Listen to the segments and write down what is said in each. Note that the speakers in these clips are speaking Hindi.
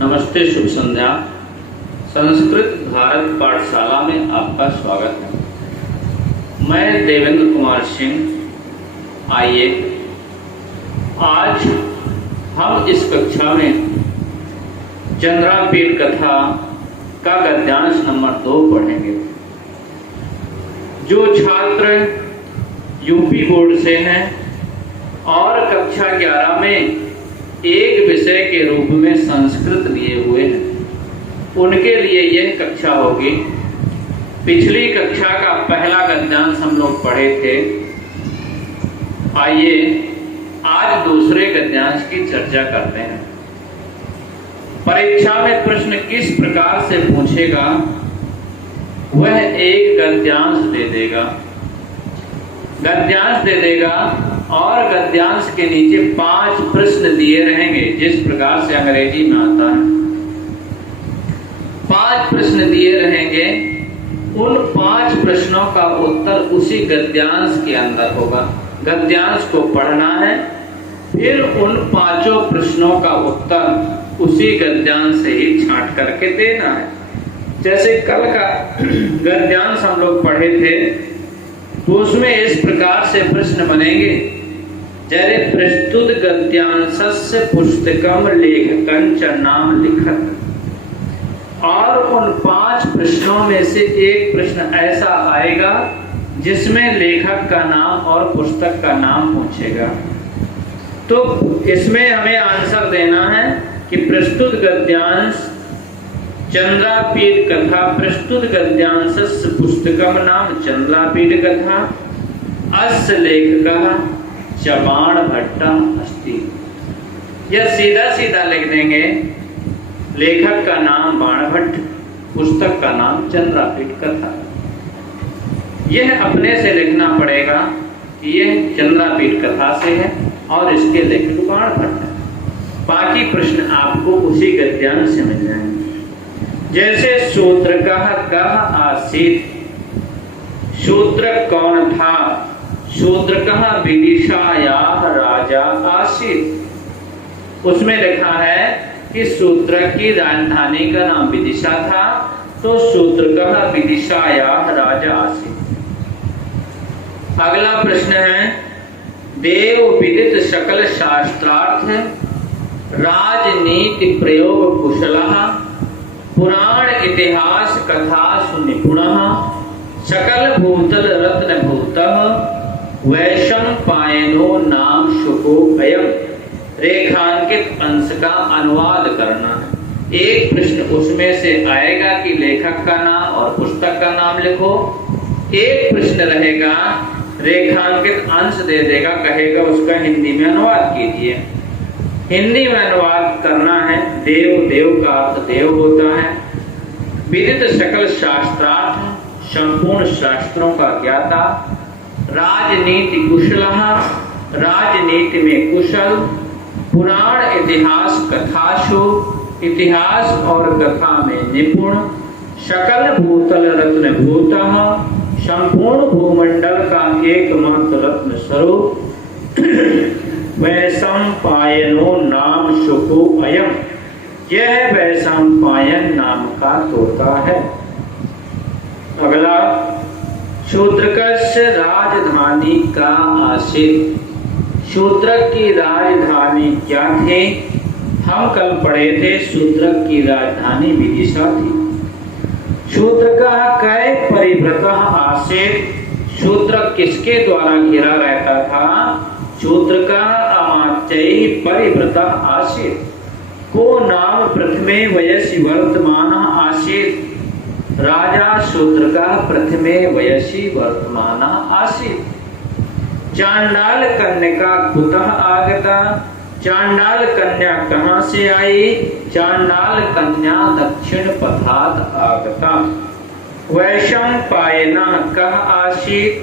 नमस्ते, शुभ संध्या। संस्कृत भारत पाठशाला में आपका स्वागत है। मैं देवेंद्र कुमार सिंह। आइए आज हम इस कक्षा में चंद्रापीठ कथा का गद्यांश नंबर 2 पढ़ेंगे। जो छात्र यूपी बोर्ड से हैं और कक्षा 11 में एक विषय के रूप में संस्कृत लिए हुए हैं, उनके लिए यह कक्षा होगी। पिछली कक्षा का पहला गद्यांश हम लोग पढ़े थे। आइए आज दूसरे गद्यांश की चर्चा करते हैं। परीक्षा में प्रश्न किस प्रकार से पूछेगा, वह एक गद्यांश दे देगा और गद्यांश के नीचे 5 प्रश्न दिए रहेंगे, जिस प्रकार से अंग्रेजी में आता है। 5 प्रश्न दिए रहेंगे। उन 5 प्रश्नों का उत्तर उसी गद्यांश के अंदर होगा। गद्यांश को पढ़ना है, फिर उन 5 प्रश्नों का उत्तर उसी गद्यांश से ही छांट करके देना है। जैसे कल का गद्यांश हम लोग पढ़े थे, तो उसमें इस प्रकार से प्रश्न बनेंगे। जैसे प्रस्तुत गद्यांशस्य पुस्तकम लेखकं च नाम लिखत। और उन 5 प्रश्नों में से एक प्रश्न ऐसा आएगा जिसमें लेखक का नाम और पुस्तक का नाम पूछेगा। तो इसमें हमें आंसर देना है कि प्रस्तुत गद्यांश चंद्रापीठ कथा, प्रस्तुत गद्यांशस्य पुस्तकम नाम चंद्रापीठ कथा, अस्य लेखकः च बाणभट्टः अस्ति। यह सीधा सीधा लिख देंगे। लेखक का नाम बाणभट्ट, पुस्तक का नाम चंद्रापीठ कथा। यह अपने से लिखना पड़ेगा कि यह चंद्रापीठ कथा से है और इसके लेखक बाणभट्ट है। बाकी प्रश्न आपको उसी गद्यांश से मिल जाएंगे। जैसे शूद्रकः कः आसीत्, शूद्रक कौन था? शूद्रकः विदिशायाः राजा आसीत्। उसमें लिखा है कि शूद्रक की राजधानी का नाम विदिशा था, तो शूद्रकः विदिशायाः राजा आसीत्। अगला प्रश्न है, देव विदित सकल शास्त्रार्थ राजनीति प्रयोग कुशलः पुराण इतिहास कथासु निपुणः सकल भूतल रत्न भूतः वैशंपायनो नाम शुको अयम्। रेखांकित अंश का अनुवाद करना है। एक प्रश्न उसमें से आएगा कि लेखक का नाम और पुस्तक का नाम लिखो। एक प्रश्न रहेगा, रेखांकित अंश दे देगा, कहेगा उसका हिंदी में अनुवाद कीजिए। हिंदी में अनुवाद करना है। देव, देव का अर्थ देव होता है। विदित सकल शास्त्रार्थ, संपूर्ण शास्त्रों का ज्ञाता। राजनीति कुशलः, राजनीति में कुशल। पुराण इतिहास कथासु, इतिहास और कथा में निपुण। सकल भूतल रत्न भूतः, संपूर्ण भूमंडल का एकमात्र रत्न स्वरूप। वैशंपायनो नाम शुको अयम्। यह वैशंपायन नाम का तोता है। अगला, शूद्रकस्य राजधानी का आसीत्। शूद्रक की राजधानी क्या थी? हम कल पढ़े थे शूद्रक की राजधानी विदिशा थी। शूद्रकः कै परिवृतः आसीत्। शूद्रक किसके द्वारा घिरा रहता था? शूद्रकः अमात्यैः परिवृतः आसीत्। को नाम प्रथमे वयसि वर्तमानः आसीत्। राजा शूद्रकः प्रथमे वयसि वर्तमानः आसीत्। चांडाल कन्या कुतः आगता? चांडाल कन्या कहां से आई? चांडाल कन्या दक्षिण पथात आगता। वैशंपायनः कः आसीत्?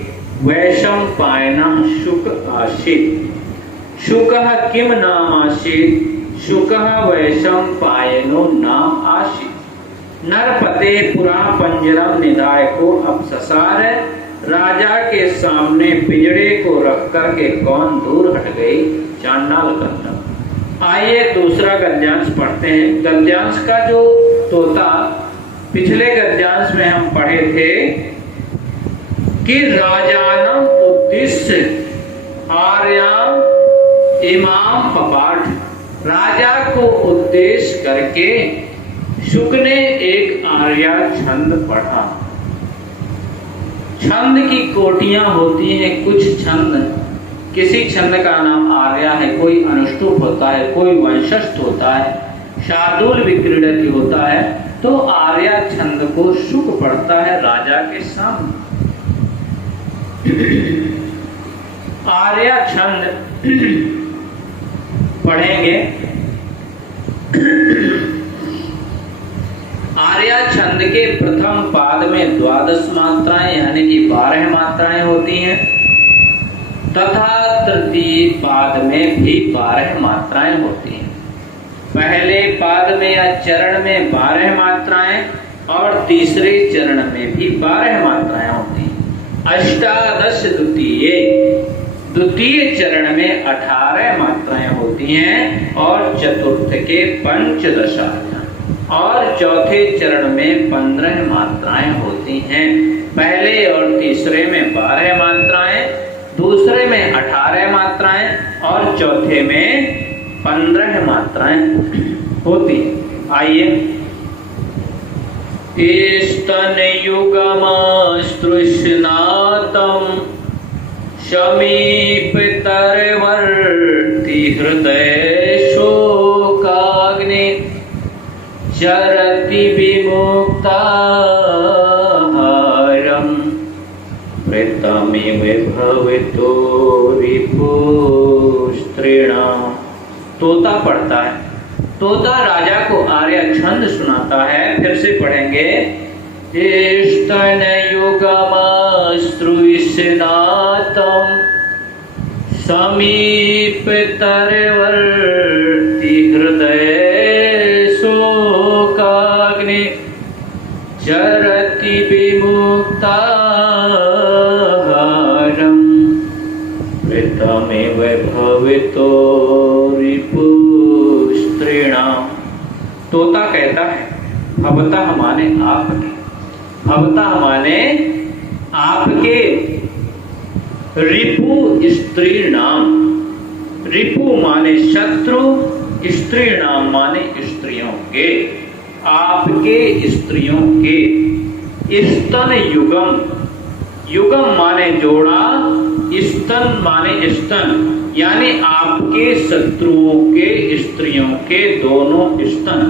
वैशंपायनः शुक आसीत्। शुकः किम नाम आसीत्? शुकः वैशंपायनो नाम आसीत्। नरपते पुरा पंजरम निदाय को अपससार। राजा के सामने पिंजड़े को रख करके कौन दूर हट गई? चांडाल कन्या। आइए दूसरा गद्यांश पढ़ते हैं। गद्यांश का जो तोता पिछले गद्यांश में हम पढ़े थे कि राजानम उद्देश्य आर्याम इमाम पपाठ, राजा को उद्देश्य करके शुक ने एक आर्या छंद पढ़ा। छंद की कोटियां होती हैं, कुछ छंद, किसी छंद का नाम आर्या है, कोई अनुष्टुप होता है, कोई वंशस्थ होता है, शार्दूल विक्रीडति होता है, तो आर्या छंद को शुक पढ़ता है राजा के सामने। आर्या छंद पढ़ेंगे। आर्या छंद के प्रथम पाद में 12 मात्राएं यानी कि 12 मात्राएं होती हैं तथा तृतीय पाद में भी 12 मात्राएं होती हैं। पहले पाद में या चरण में 12 मात्राएं और तीसरे चरण में भी 12 मात्राएं होती हैं। अष्टादश द्वितीय चरण में 18 मात्राएं होती हैं और चतुर्थ के पंचदश और चौथे चरण में 15 मात्राएं होती हैं। पहले और तीसरे में 12 मात्राएं, दूसरे में 18 मात्राएं और चौथे में 15 मात्राएं होती हैं। आइए, स्तन युगम स्पृशनातम समीप तरवर्ती हृदय शोकाग्नि चरति विमुक्ताहारं प्रेतमिव भवितो रिपुस्त्रीणाम्। तोता पढ़ता है, तोता राजा को आर्या छंद सुनाता है। फिर से पढ़ेंगे। स्तन युगम स्पृशनातम समीप तरवर्ती हृदय शोकाग्नि चरति विमुक्ताहारं प्रेतमिव भवितो रिपुस्त्रीणाम्। तोता कहता है भवतः माने आपके, भवतः माने आपके, रिपु स्त्री नाम, रिपु माने शत्रु, स्त्री नाम माने स्त्रियों के, आपके स्त्रियों के। स्तन युगम, युगम माने जोड़ा, स्तन माने स्तन, यानी आपके शत्रुओं के स्त्रियों के दोनों स्तन।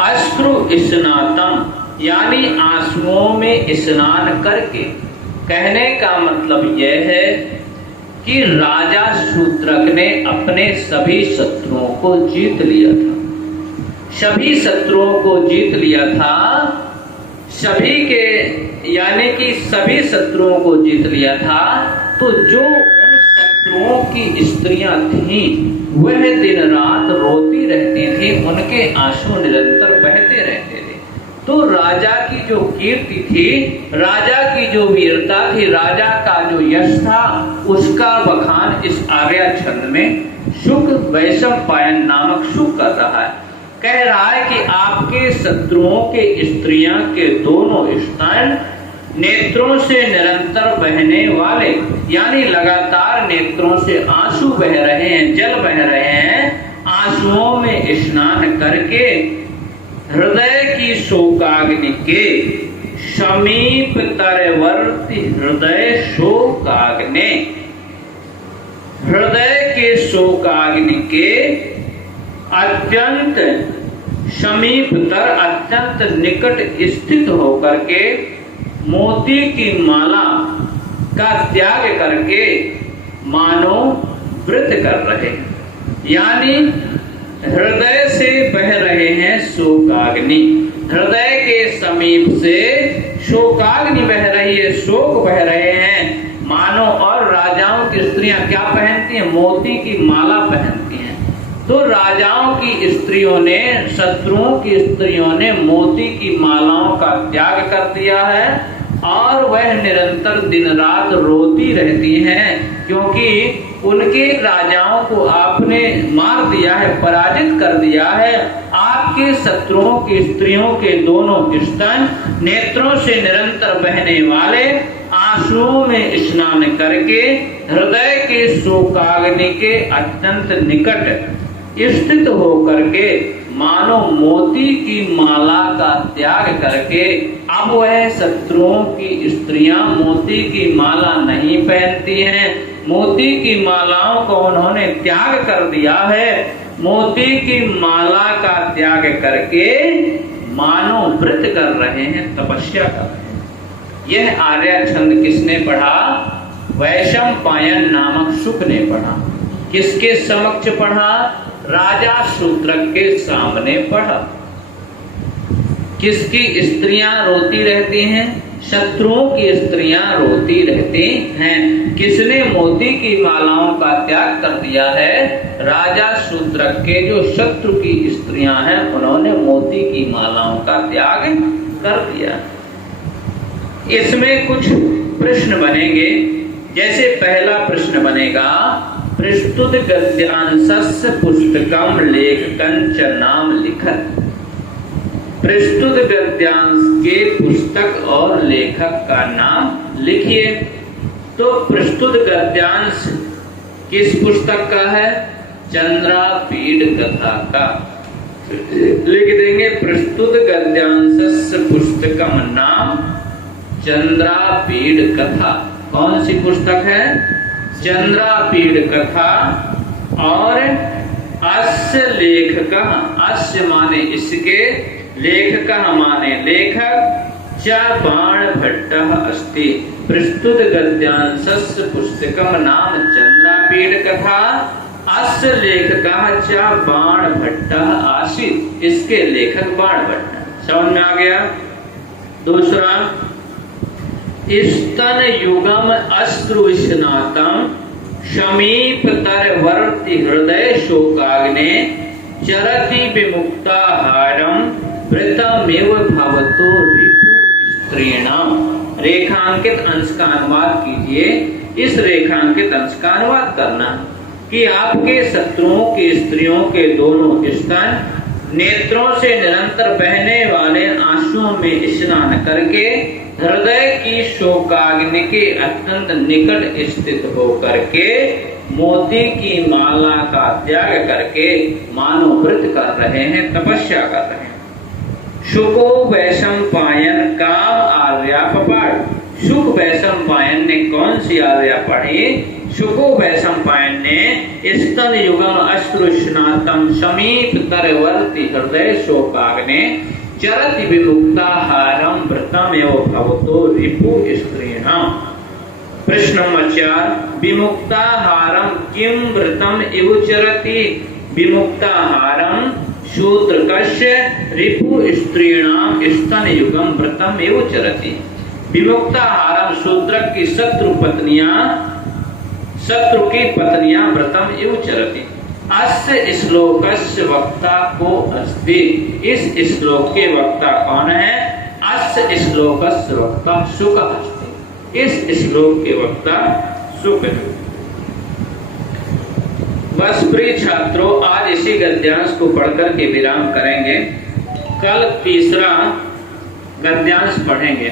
अश्रु स्नातम यानी आंसुओं में स्नान करके। कहने का मतलब यह है कि राजा शूद्रक ने अपने सभी शत्रुओं को जीत लिया था, सभी शत्रुओं को जीत लिया था, सभी के यानी कि सभी शत्रुओं को जीत लिया था। तो जो उन शत्रुओं की स्त्रियां थीं वह दिन रात रोती रहती थी, उनके आंसू निरंतर बहते रहते थे। तो राजा की जो कीर्ति थी, राजा की जो वीरता थी, राजा का जो यश था, उसका बखान इस आर्या छंद में शुक वैशंपायन नामक शुक कर रहा है। कह रहा है कि आपके शत्रुओं के स्त्रियां के दोनों स्तन नेत्रों से निरंतर बहने वाले, यानी लगातार नेत्रों से आंसू बह रहे हैं, जल बह रहे हैं, आंसुओं में स्नान करके हृदय की शोकाग्नि के समीप तरवर्ती हृदय शोकाग्नि, हृदय के शोकाग्नि के अत्यंत समीपतर, अत्यंत निकट स्थित होकर के मोती की माला का त्याग करके मानो व्रत कर रहे हैं, यानी हृदय से बह रहे हैं शोकाग्नि, हृदय के समीप से शोकाग्नि बह रही है, शोक बह रहे हैं मानो। और राजाओं की स्त्रियां क्या पहनती हैं? मोती की माला पहनती हैं। तो राजाओं की स्त्रियों ने, शत्रुओं की स्त्रियों ने मोती की मालाओं का त्याग कर दिया है और वह निरंतर दिन रात रोती रहती हैं, क्योंकि उनके राजाओं को आपने मार दिया है, पराजित कर दिया है। आपके शत्रुओं की स्त्रियों के दोनों स्तन नेत्रों से निरंतर बहने वाले आंसुओं में स्नान करके हृदय के शोकाग्नि के अत्यंत निकट स्थित होकर के मानो मोती की माला का त्याग करके अब वह शत्रुओं की स्त्रियां मोती की माला नहीं पहनती हैं, मोती की मालाओं को उन्होंने त्याग कर दिया है। मोती की माला का त्याग करके मानो व्रत कर रहे हैं, तपस्या कर रहे हैं। यह आर्य छंद किसने पढ़ा? वैशंपायन नामक शुक ने पढ़ा। किसके समक्ष पढ़ा? राजा शूद्रक के सामने पढ़ा। किसकी स्त्रियां रोती रहती हैं? शत्रुओं की स्त्रियां रोती रहती हैं। किसने मोती की मालाओं का त्याग कर दिया है? राजा शूद्रक के जो शत्रु की स्त्रियां हैं उन्होंने मोती की मालाओं का त्याग कर दिया। इसमें कुछ प्रश्न बनेंगे। जैसे पहला प्रश्न बनेगा, प्रस्तुत गद्यांशस्य पुस्तकम लेखकं च नाम लिखत। प्रस्तुत गद्यांश के पुस्तक और लेखक का नाम लिखिए। तो प्रस्तुत गद्यांश किस पुस्तक का है? चंद्रापीड कथा का। लिख देंगे प्रस्तुत गद्यांशस्य पुस्तकम नाम चंद्रापीड कथा। कौन सी पुस्तक है? चंद्रापीड कथा। और अस्य लेखकः, अस्य माने इसके, लेखकः माने लेखक, च बाणभट्टः अस्ति। प्रस्तुत गद्यांशस्य पुस्तकम नाम चंद्रापीड कथा, अस्य लेखकः च बाणभट्टः आसीत्। इसके लेखक बाणभट्ट। समझ में आ गया? दूसरा, स्तन युगम अश्रुविस्नातम समीपतरवर्ती हृदय शोकाग्ने चरति विमुक्ताहारम वृतमेव भवतो रिपु स्त्रीणाम। रेखांकित अंश का अनुवाद कीजिए। इस रेखांकित अंश का अनुवाद करना कि आपके शत्रुओं की स्त्रियों के दोनों स्तन नेत्रों से निरंतर बहने वाले आंसुओं में स्नान करके हृदय की शोकाग्नि के अत्यंत निकट स्थित होकर के मोती की माला का त्याग करके मानो व्रत कर रहे हैं, तपस्या कर रहे हैं। शुको वैशंपायन का आर्या पढ़। शुक वैशंपायन ने कौन सी आर्या पढ़ी? शुको वैशंपायन ने स्तन युगम अश्रुस्नातम समीपतरवर्ती हृदय शोकाग्ने चरति विमुक्ताहारम व्रतमेव भवतो रिपु स्त्रीणाम। प्रश्न नंबर 4, विमुक्ताहारम किम व्रतम इव चरति? विमुक्ताहारम शूद्रकस्य रिपु स्त्रीणाम स्तन युगम व्रतम एव चरति। विमुक्ताहारम शूद्रक की शत्रु की पत्नियां व्रतम एव चरति। अस्य श्लोकस्य वक्ता को अस्ति। इस श्लोक के वक्ता कौन है? अस्य श्लोकस्य वक्ता शुक अस्ति। इस श्लोक के वक्ता शुक है। बस प्रिय छात्रों, आज इसी गद्यांश को पढ़कर के विराम करेंगे। कल तीसरा गद्यांश पढ़ेंगे।